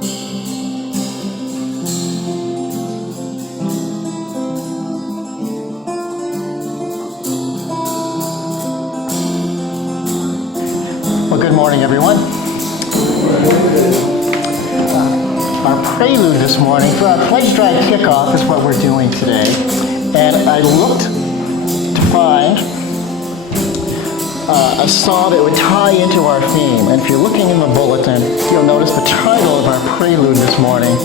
Well, good morning, everyone. Our prelude this morning for our pledge drive kickoff is what we're doing today. And I looked to find a song that would tie into our theme. And if you're looking in the bulletin, you'll notice the title of our prelude this morning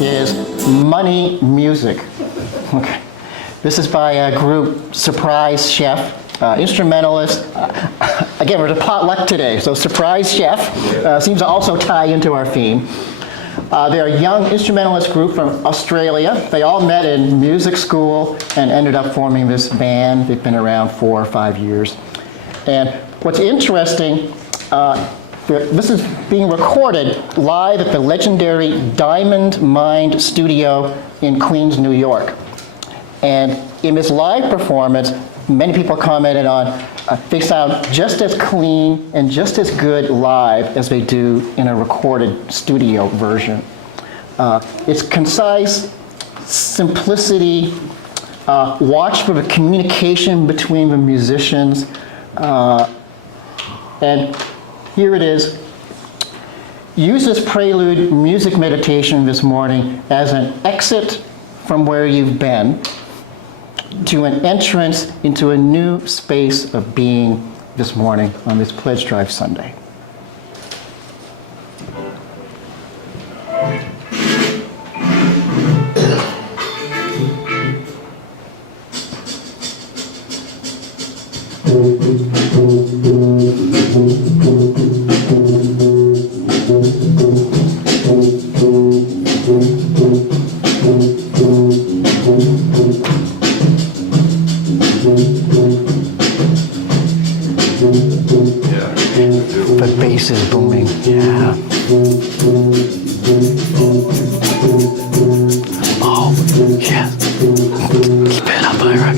is Money Music. Okay. This is by a group, Surprise Chef, instrumentalist. Again, we're at a potluck today, so Surprise Chef seems to also tie into our theme. They're a young instrumentalist group from Australia. They all met in music school and ended up forming this band. They've been around 4 or 5 years. And what's interesting, this is being recorded live at the legendary Diamond Mind Studio in Queens, New York. And in this live performance, many people commented on they sound just as clean and just as good live as they do in a recorded studio version. It's concise, simplicity, watch for the communication between the musicians, and here it is. Use this prelude music meditation this morning as an exit from where you've been to an entrance into a new space of being this morning on this Pledge Drive Sunday. The bass is booming, yeah. Oh, yeah. Keep it up, Ira.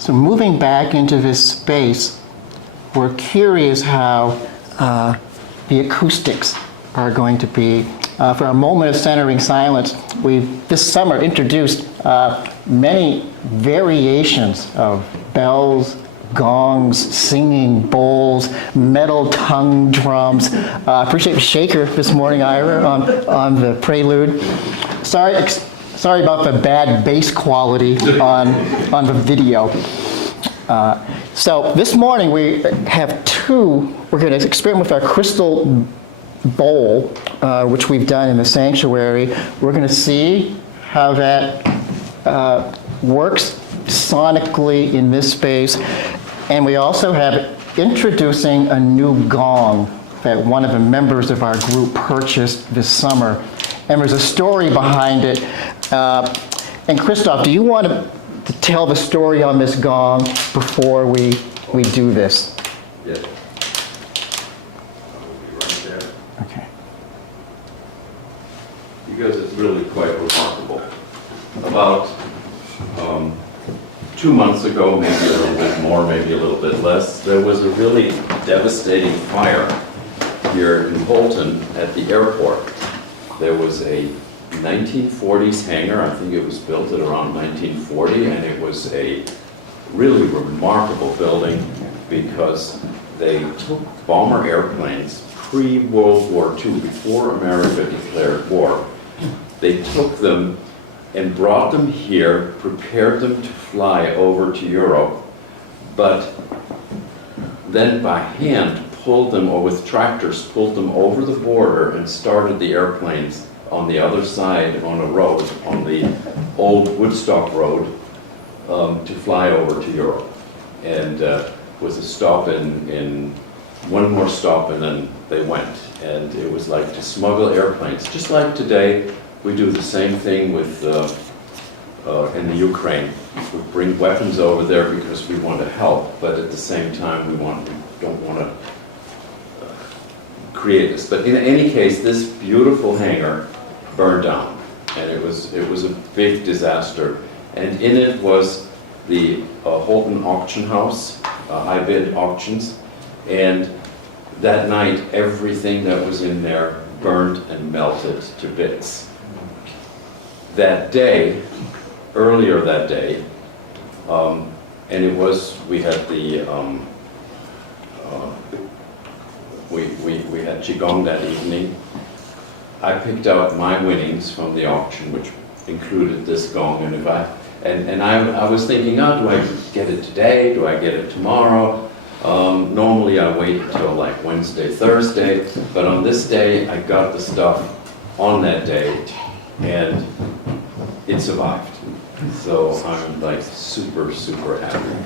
So moving back into this space, we're curious how the acoustics are going to be. For our moment of centering silence, we've this summer introduced many variations of bells, gongs, singing bowls, metal tongue drums. Appreciate the shaker this morning, Ira, on the Prelude. Sorry about the bad bass quality on the video. So this morning we have we're going to experiment with our crystal bowl, which we've done in the sanctuary. We're going to see how that works sonically in this space. And we also have introducing a new gong that one of the members of our group purchased this summer. And there's a story behind it. And Christoph, do you want to tell the story on this gong before we do this? Yes. I'll be right there. Okay. Because it's really quite remarkable. About 2 months ago, maybe a little bit more, maybe a little bit less, there was a really devastating fire here in Bolton at the airport. There was a 1940s hangar. I think it was built at around 1940, and it was a really remarkable building because they took bomber airplanes pre-World War II, before America declared war. They took them and brought them here, prepared them to fly over to Europe, but then by hand pulled them, or with tractors, pulled them over the border and started the airplanes on the other side on a road, on the old Woodstock Road, to fly over to Europe. And with a stop in one more stop, and then they went. And it was like to smuggle airplanes. Just like today, we do the same thing with in the Ukraine. We bring weapons over there because we want to help, but at the same time, we don't want to create this. But in any case, this beautiful hangar burned down, and it was a big disaster. And in it was the Holton auction house, high bid auctions, and that night everything that was in there burned and melted to bits. That day, earlier that day, and it was, we had the we had Qigong that evening. I picked out my winnings from the auction, which included this gong, and I was thinking, do I get it today? Do I get it tomorrow? Normally I wait until like Wednesday, Thursday, but on this day I got the stuff on that day, and it survived. So I'm like super, super happy,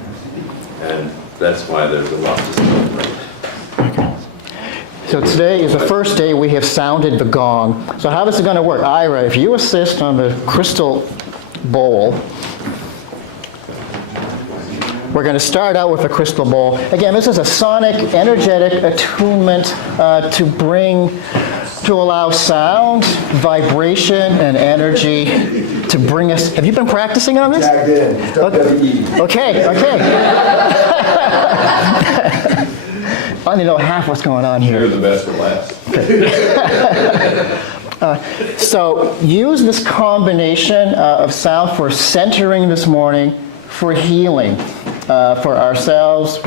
and that's why there's a lot to celebrate. So today is the first day we have sounded the gong. So how is it going to work? Ira, if you assist on the crystal bowl, we're going to start out with a crystal bowl. Again, this is a sonic, energetic attunement to allow sound, vibration, and energy to bring us. Have you been practicing on this? Jagged in. Okay. I only know half what's going on here. You're the best for last. So use this combination of sound for centering this morning, for healing, for ourselves,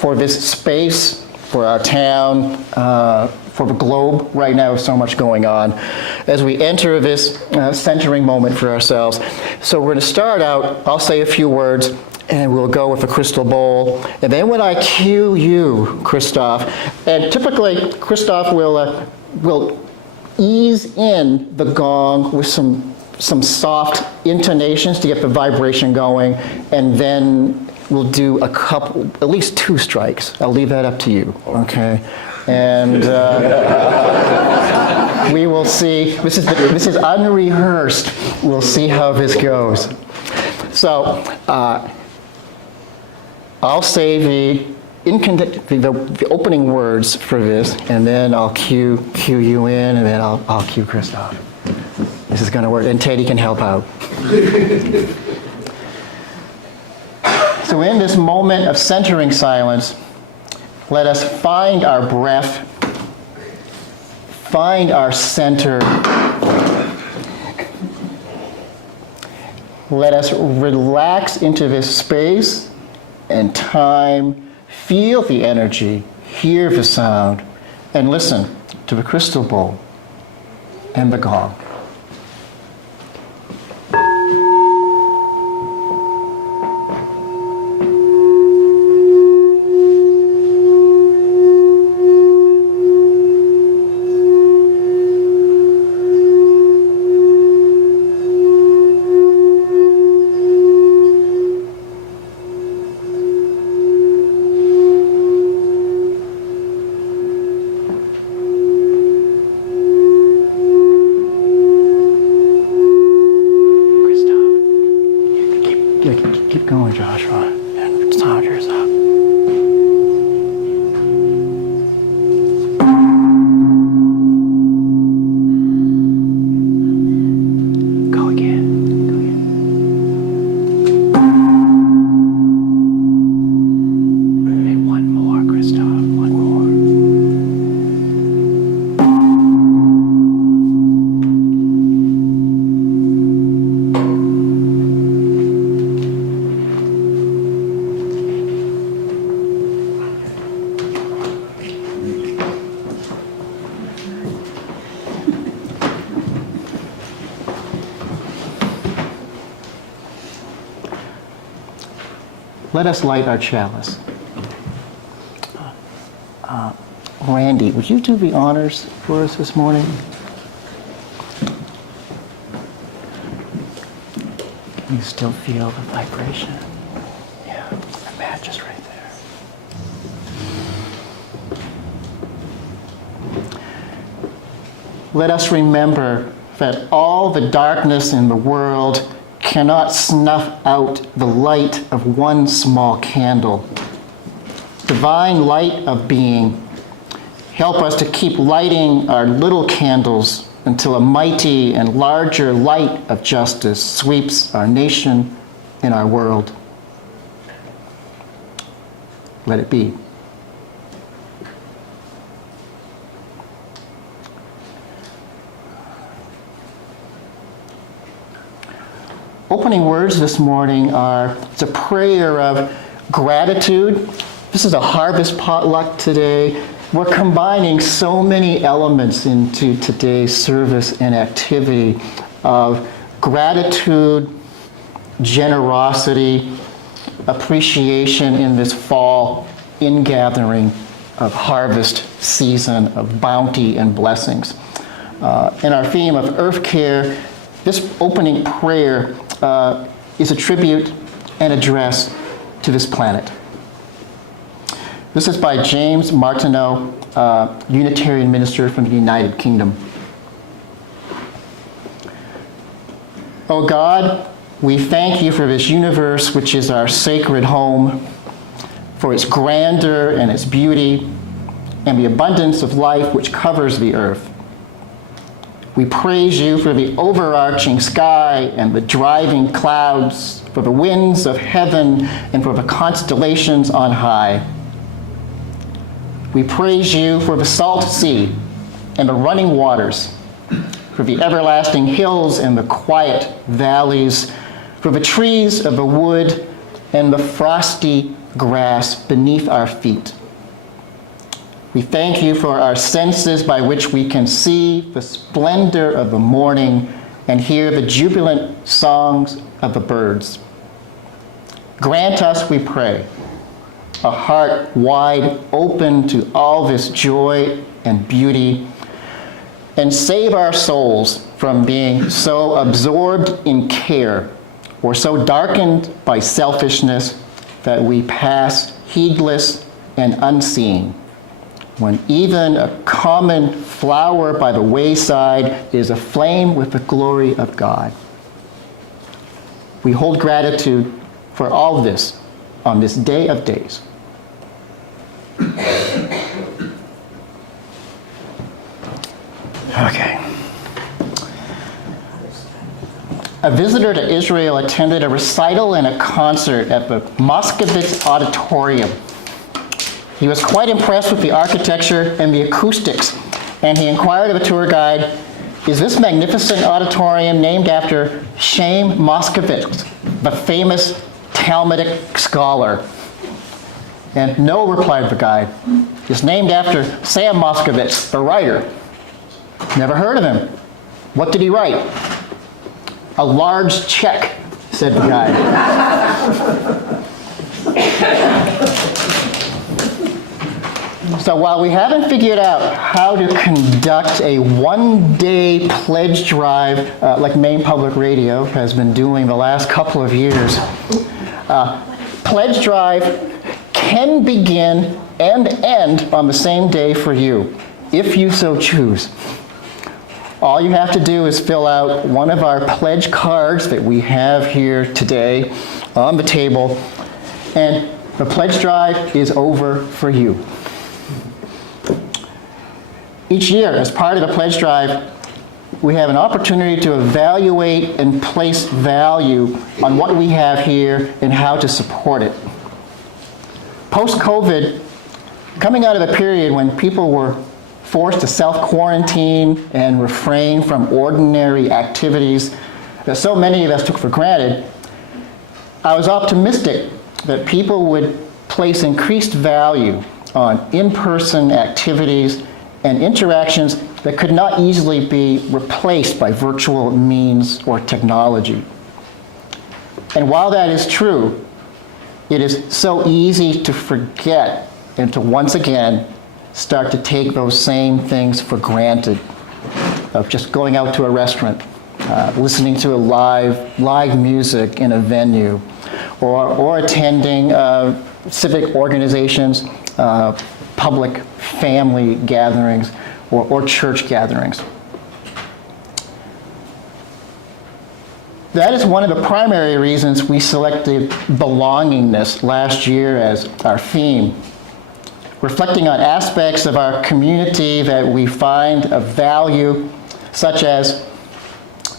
for this space, for our town, for the globe. Right now, there's so much going on as we enter this centering moment for ourselves. So we're going to start out, I'll say a few words, and we'll go with a crystal bowl. And then when I cue you, Christoph, and typically Christoph will ease in the gong with some soft intonations to get the vibration going, and then we'll do at least 2 strikes. I'll leave that up to you, okay? And we will see, this is unrehearsed. We'll see how this goes. So, I'll say the opening words for this, and then I'll cue you in, and then I'll cue Christoph. This is going to work, and Teddy can help out. So in this moment of centering silence, let us find our breath, find our center. Let us relax into this space and time. Feel the energy, hear the sound, and listen to the crystal bowl and the gong. Keep going, Joshua, and sound yours up. Go again. Go again. And one more, Christoph. One more. Let us light our chalice. Randy, would you do the honors for us this morning? Can you still feel the vibration? Yeah, the match is right there. Let us remember that all the darkness in the world cannot snuff out the light of one small candle. Divine light of being, help us to keep lighting our little candles until a mighty and larger light of justice sweeps our nation and our world. Let it be. Opening words this morning are, it's a prayer of gratitude. This is a harvest potluck today. We're combining so many elements into today's service and activity of gratitude, generosity, appreciation in this fall ingathering of harvest season of bounty and blessings. In our theme of earth care, this opening prayer is a tribute and address to this planet. This is by James Martineau, Unitarian minister from the United Kingdom. O God, we thank you for this universe which is our sacred home, for its grandeur and its beauty, and the abundance of life which covers the earth. We praise you for the overarching sky and the driving clouds, for the winds of heaven and for the constellations on high. We praise you for the salt sea and the running waters, for the everlasting hills and the quiet valleys, for the trees of the wood and the frosty grass beneath our feet. We thank you for our senses by which we can see the splendor of the morning and hear the jubilant songs of the birds. Grant us, we pray, a heart wide open to all this joy and beauty, and save our souls from being so absorbed in care or so darkened by selfishness that we pass heedless and unseen, when even a common flower by the wayside is aflame with the glory of God. We hold gratitude for all this on this day of days. Okay. A visitor to Israel attended a recital and a concert at the Moskowitz Auditorium. He was quite impressed with the architecture and the acoustics, and he inquired of a tour guide, is this magnificent auditorium named after Chaim Moskowitz, the famous Talmudic scholar? And no, replied the guide. It's named after Sam Moskowitz, the writer. Never heard of him. What did he write? A large check, said the guide. So while we haven't figured out how to conduct a one-day pledge drive like Maine Public Radio has been doing the last couple of years, pledge drive can begin and end on the same day for you, if you so choose. All you have to do is fill out one of our pledge cards that we have here today on the table, and the pledge drive is over for you. Each year, as part of the pledge drive, we have an opportunity to evaluate and place value on what we have here and how to support it. Post-COVID, coming out of the period when people were forced to self-quarantine and refrain from ordinary activities that so many of us took for granted, I was optimistic that people would place increased value on in-person activities and interactions that could not easily be replaced by virtual means or technology. And while that is true, it is so easy to forget and to once again start to take those same things for granted, of just going out to a restaurant, listening to a live music in a venue, or attending civic organizations, public family gatherings, or church gatherings. That is one of the primary reasons we selected belongingness last year as our theme, reflecting on aspects of our community that we find of value, such as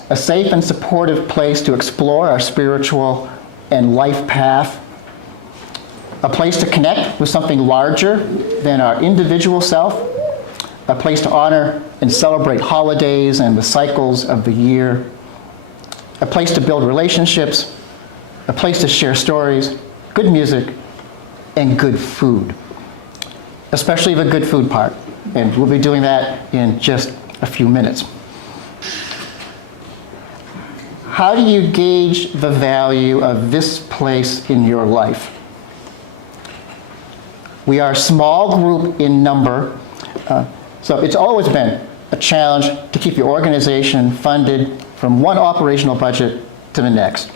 a safe and supportive place to explore our spiritual and life path, a place to connect with something larger than our individual self, a place to honor and celebrate holidays and the cycles of the year, a place to build relationships, a place to share stories, good music, and good food. Especially the good food part. And we'll be doing that in just a few minutes. How do you gauge the value of this place in your life? We are a small group in number, so it's always been a challenge to keep your organization funded from one operational budget to the next.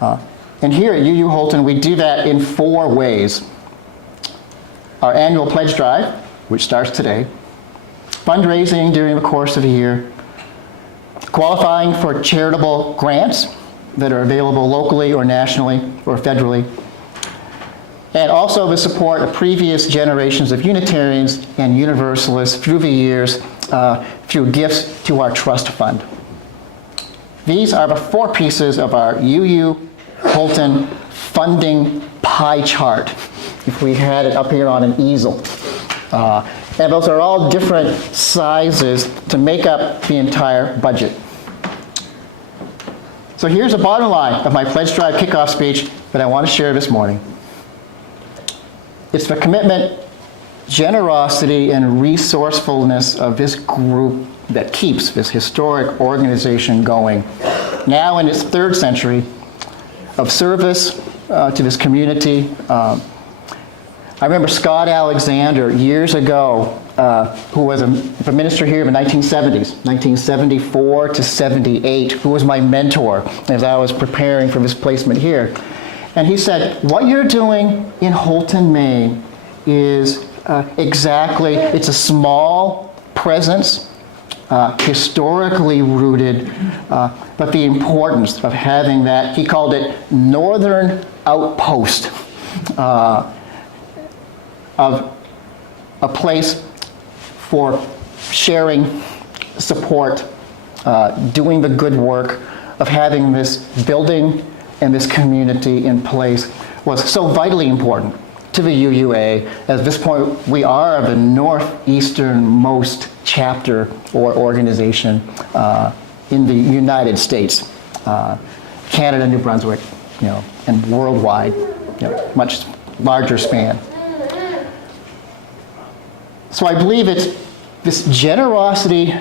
And here at UU Holton, we do that in 4 ways. Our annual pledge drive, which starts today, fundraising during the course of the year, qualifying for charitable grants that are available locally or nationally or federally, and also the support of previous generations of Unitarians and Universalists through the years through gifts to our trust fund. These are the 4 pieces of our UU Holton funding pie chart, if we had it up here on an easel. And those are all different sizes to make up the entire budget. So here's the bottom line of my pledge drive kickoff speech that I want to share this morning. It's the commitment, generosity, and resourcefulness of this group that keeps this historic organization going, now in its 3rd century of service to this community. I remember Scott Alexander years ago, who was a minister here in the 1970s, 1974 to 78, who was my mentor as I was preparing for this placement here. And he said, what you're doing in Holton, Maine is it's a small presence, historically rooted, but the importance of having that, he called it northern outpost of a place for sharing, support, doing the good work of having this building and this community in place was so vitally important to the UUA. At this point, we are the northeasternmost chapter or organization in the United States, Canada, New Brunswick, and worldwide, much larger span. So I believe it's this generosity,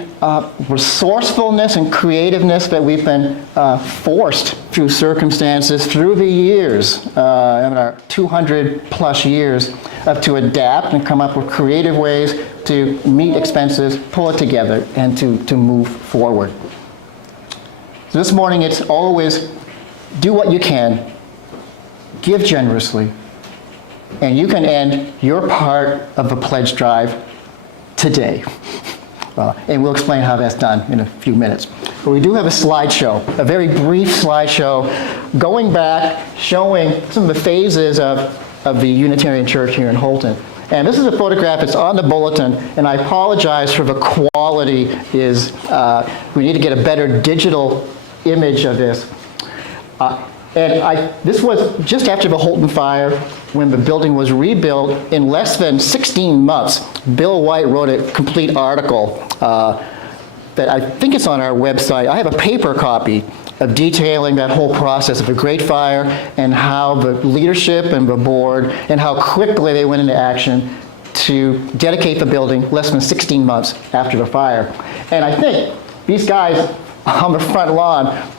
resourcefulness, and creativeness that we've been forced through circumstances through the years, in our 200 plus years, to adapt and come up with creative ways to meet expenses, pull it together, and to move forward. So this morning it's always do what you can, give generously, and you can end your part of the pledge drive today. And we'll explain how that's done in a few minutes. But we do have a slideshow, a very brief slideshow, going back, showing some of the phases of the Unitarian Church here in Holton. And this is a photograph that's on the bulletin, and I apologize for the quality we need to get a better digital image of this. This was just after the Holton fire, when the building was rebuilt. In less than 16 months, Bill White wrote a complete article that I think it's on our website. I have a paper copy of detailing that whole process of a great fire and how the leadership and the board and how quickly they went into action to dedicate the building less than 16 months after the fire. And I think these guys on the front lawn,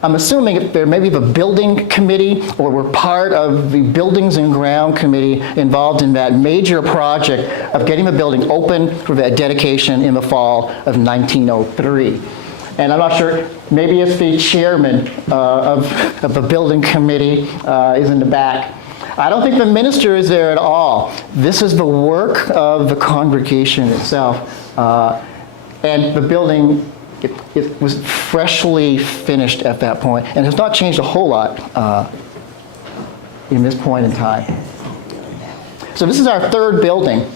I'm assuming they're maybe the building committee or were part of the buildings and ground committee involved in that major project of getting the building open for that dedication in the fall of 1903. And I'm not sure, maybe it's the chairman of the building committee is in the back. I don't think the minister is there at all. This is the work of the congregation itself. And the building, it was freshly finished at that point and has not changed a whole lot in this point in time. So this is our third building.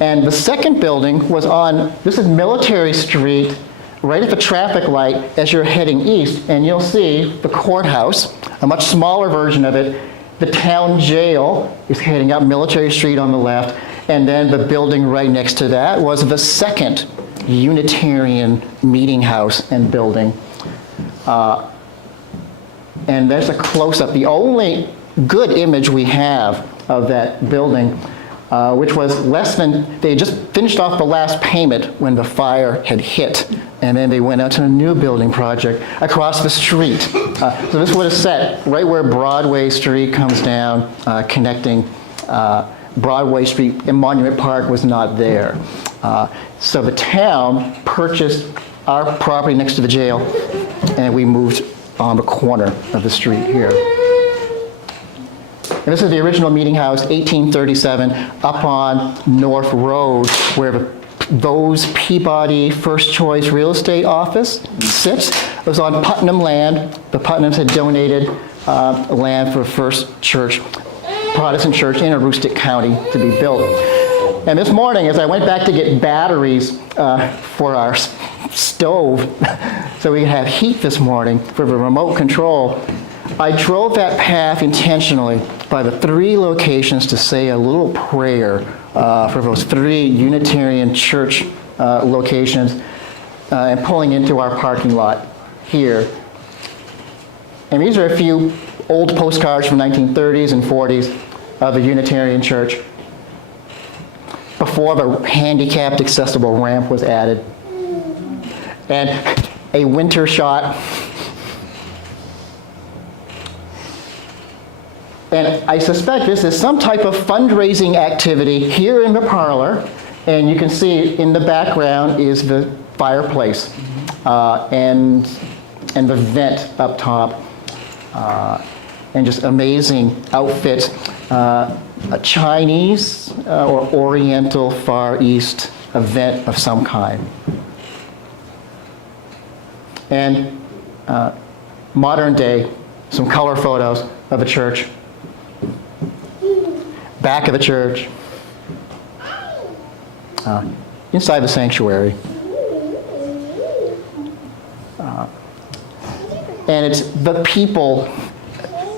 And the second building was on, this is Military Street, right at the traffic light as you're heading east. And you'll see the courthouse, a much smaller version of it. The town jail is heading up Military Street on the left. And then the building right next to that was the second Unitarian meeting house and building. And there's a close-up. The only good image we have of that building, which was they had just finished off the last payment when the fire had hit. And then they went out to a new building project across the street. So this would have set right where Broadway Street comes down, connecting Broadway Street, and Monument Park was not there. So the town purchased our property next to the jail, and we moved on the corner of the street here. And this is the original meeting house, 1837, up on North Road, where those Peabody First Choice Real Estate office sits. It was on Putnam land. The Putnams had donated land for First Church, Protestant church in Aroostook County to be built. And this morning, as I went back to get batteries for our stove, so we could have heat this morning for the remote control, I drove that path intentionally by the three locations to say a little prayer for those three Unitarian church locations and pulling into our parking lot here. And these are a few old postcards from 1930s and 40s of the Unitarian church before the handicapped accessible ramp was added. And a winter shot. And I suspect this is some type of fundraising activity here in the parlor. And you can see in the background is the fireplace and the vent up top. And just amazing outfits. A Chinese or Oriental Far East event of some kind. And modern day, some color photos of a church. Back of the church. Inside the sanctuary. And it's the people,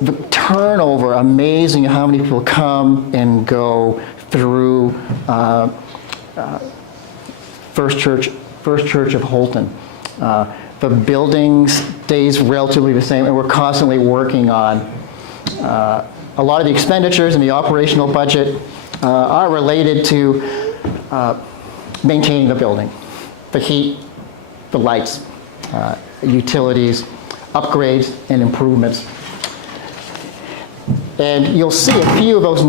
the turnover, amazing how many people come and go through First Church of Holton. The building stays relatively the same, and we're constantly working on a lot of the expenditures in the operational budget are related to maintaining the building, the heat, the lights, utilities, upgrades, and improvements. And you'll see a few of those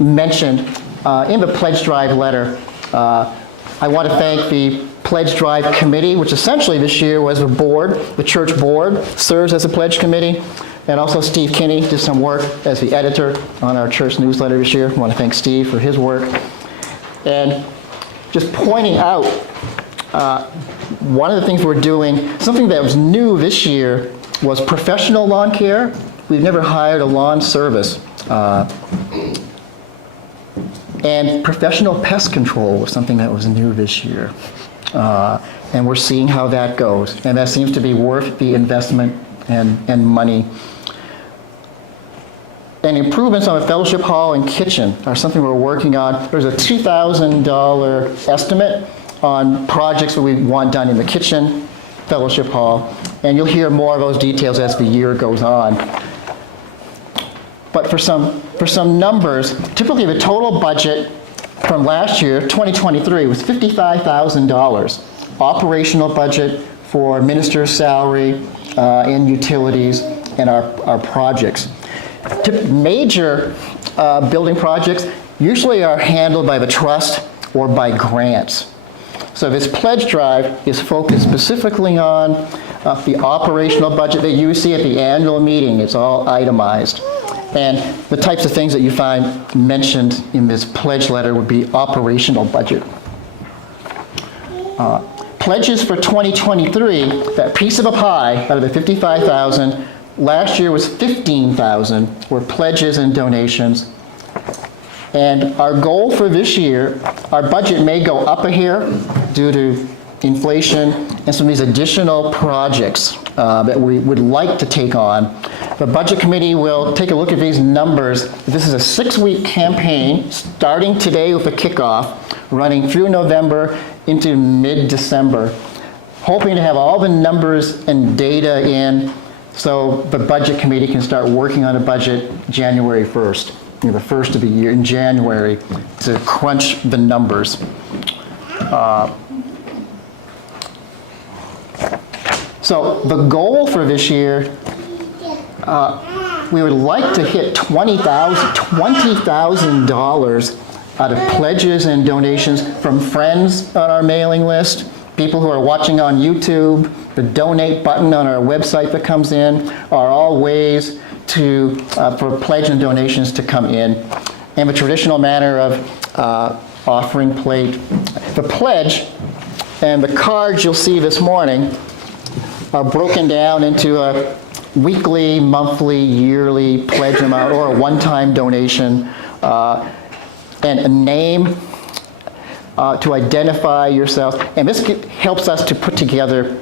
mentioned in the pledge drive letter. I want to thank the pledge drive committee, which essentially this year was the board, the church board serves as a pledge committee, and also Steve Kinney did some work as the editor on our church newsletter this year. I want to thank Steve for his work. And just pointing out, one of the things we're doing, something that was new this year, was professional lawn care. We've never hired a lawn service. And professional pest control was something that was new this year. And we're seeing how that goes. And that seems to be worth the investment and money. And improvements on the fellowship hall and kitchen are something we're working on. There's a $2,000 estimate on projects that we want done in the kitchen, fellowship hall, and you'll hear more of those details as the year goes on. But for some numbers, typically the total budget from last year, 2023, was $55,000. Operational budget for minister's salary and utilities and our projects. Major building projects usually are handled by the trust or by grants. So this pledge drive is focused specifically on the operational budget that you see at the annual meeting. It's all itemized. And the types of things that you find mentioned in this pledge letter would be operational budget. Pledges for 2023, that piece of a pie out of the 55,000, last year was 15,000 were pledges and donations. And our goal for this year, our budget may go up a hair due to inflation and some of these additional projects that we would like to take on. The budget committee will take a look at these numbers. This is a 6-week campaign starting today with a kickoff, running through November into mid-December, hoping to have all the numbers and data in so the budget committee can start working on a budget January 1st, the first of the year in January, to crunch the numbers. So the goal for this year, we would like to hit $20,000 out of pledges and donations from friends on our mailing list, people who are watching on YouTube. The donate button on our website that comes in are all ways to for pledge and donations to come in. And the traditional manner of offering plate. The pledge and the cards you'll see this morning are broken down into a weekly, monthly, yearly pledge amount or a one-time donation and a name to identify yourself. And this helps us to put together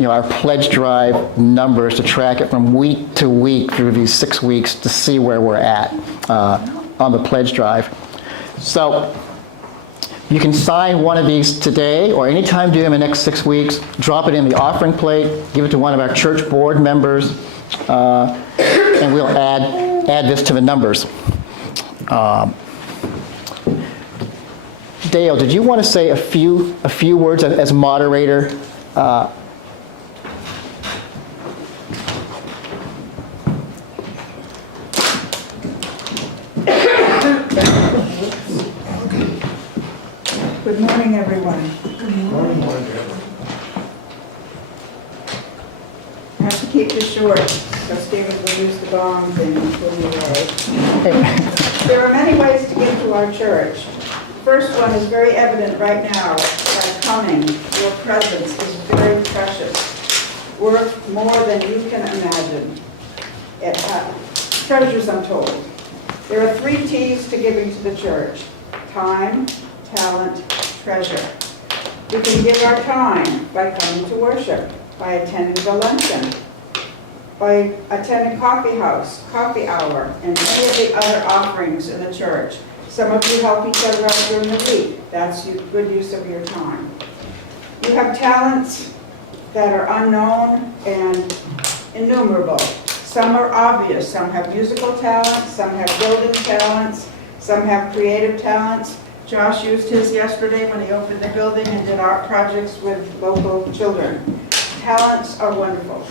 our pledge drive numbers, to track it from week to week through these 6 weeks to see where we're at on the pledge drive. So you can sign one of these today or anytime during the next 6 weeks, drop it in the offering plate, give it to one of our church board members, and we'll add this to the numbers. Dale, did you want to say a few words as moderator? Good morning, everyone. Good morning. I have to keep this short, because David will use the bombs and pull me away. There are many ways to get to our church. First one is very evident right now. By coming, your presence is very precious, worth more than you can imagine. It treasures untold. There are 3 T's to giving to the church: time, talent, treasure. We can give our time by coming to worship, by attending the luncheon, by attending coffee house, coffee hour, and any of the other offerings in the church. Some of you help each other out during the week. That's good use of your time. You have talents that are unknown and innumerable. Some are obvious, some have musical talents, some have building talents, some have creative talents. Josh used his yesterday when he opened the building and did art projects with local children. Talents are wonderful.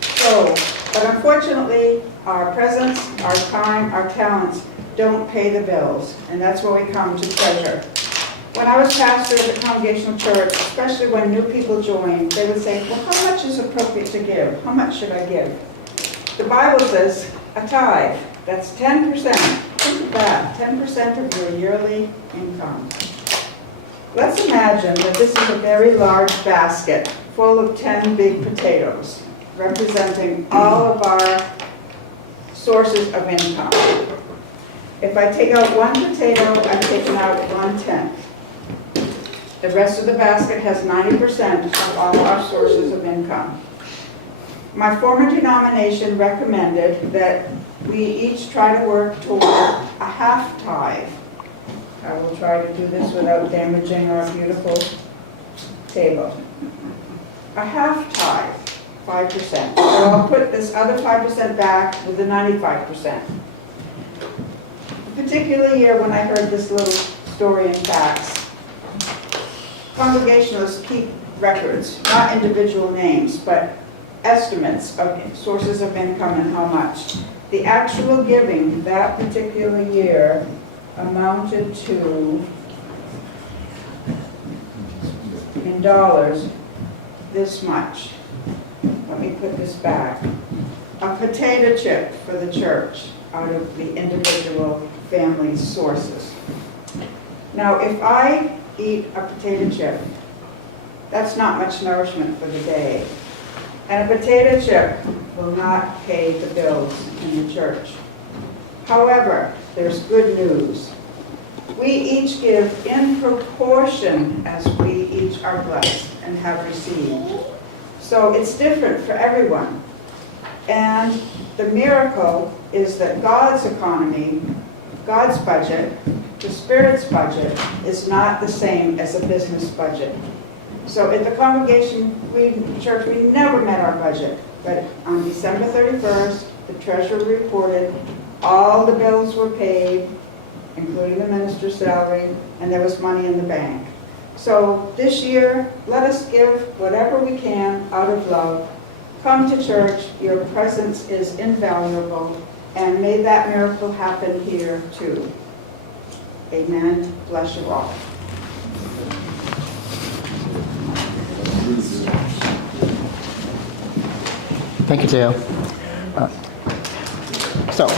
So, but unfortunately, our presence, our time, our talents don't pay the bills, and that's where we come to treasure. When I was pastor at the Congregational Church, especially when new people joined, they would say, well, how much is appropriate to give? How much should I give? The Bible says a tithe, that's 10%. Think of that, 10% of your yearly income. Let's imagine that this is a very large basket full of 10 big potatoes, representing all of our sources of income. If I take out one potato, I'm taking out 1/10. The rest of the basket has 90% of all our sources of income. My former denomination recommended that we each try to work toward a half tithe. I will try to do this without damaging our beautiful table. A half tithe, 5%. So I'll put this other 5% back with the 95%. A particular year when I heard this little story in facts, Congregationalists keep records, not individual names, but estimates of sources of income and how much. The actual giving that particular year amounted to, in dollars, this much. Let me put this back. A potato chip for the church out of the individual family sources. Now, if I eat a potato chip, that's not much nourishment for the day. And a potato chip will not pay the bills in the church. However, there's good news. We each give in proportion as we each are blessed and have received. So it's different for everyone. And the miracle is that God's economy, God's budget, the Spirit's budget is not the same as a business budget. So at the congregation, church, we never met our budget. But on December 31st, the treasurer reported all the bills were paid, including the minister's salary, and there was money in the bank. So this year, let us give whatever we can out of love. Come to church. Your presence is invaluable, and may that miracle happen here too. Amen. Bless you all. Thank you, Dale. So,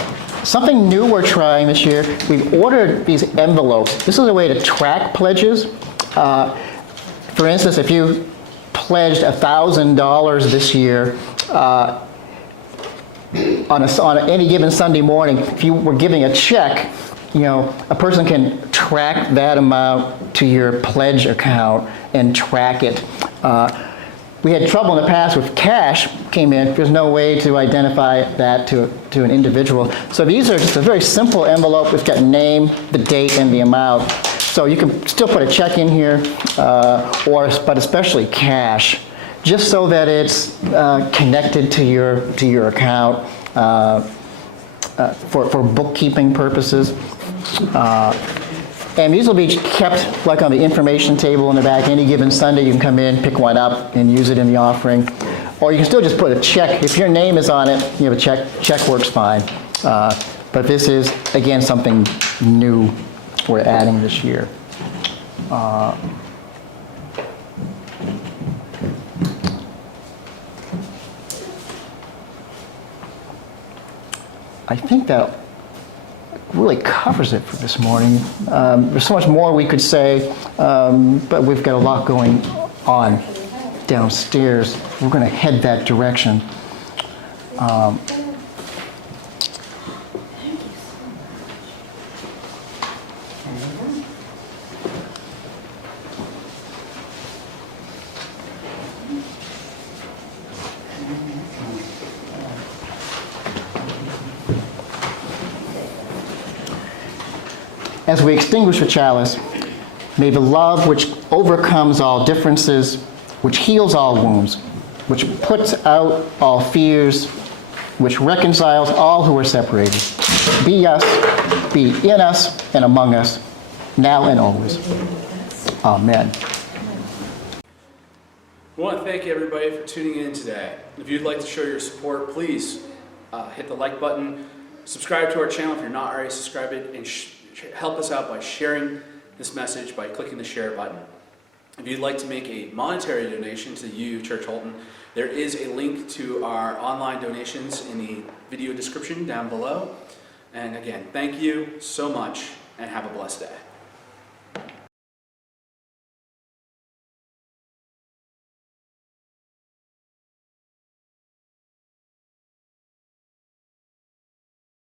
something new we're trying this year, we've ordered these envelopes. This is a way to track pledges. For instance, if you pledged $1,000 this year, on any given Sunday morning, if you were giving a check, a person can track that amount to your pledge account and track it. We had trouble in the past with cash came in. There's no way to identify that to an individual. So these are just a very simple envelope. It's got name, the date, and the amount. So you can still put a check in here, but especially cash, just so that it's connected to your account for bookkeeping purposes. And these will be kept like on the information table in the back. Any given Sunday, you can come in, pick one up, and use it in the offering. Or you can still just put a check. If your name is on it, you have a check works fine. But this is, again, something new we're adding this year. I think that really covers it for this morning. There's so much more we could say, but we've got a lot going on downstairs. We're going to head that direction. As we extinguish the chalice, may the love which overcomes all differences, which heals all wounds, which puts out all fears, which reconciles all who are separated. Be us, be in us and among us, now and always. Amen. We want to thank everybody for tuning in today. If you'd like to show your support, please hit the like button, subscribe to our channel if you're not already subscribed, and help us out by sharing this message by clicking the share button. If you'd like to make a monetary donation to you, Church Holton, there is a link to our online donations in the video description down below. And again, thank you so much and have a blessed day.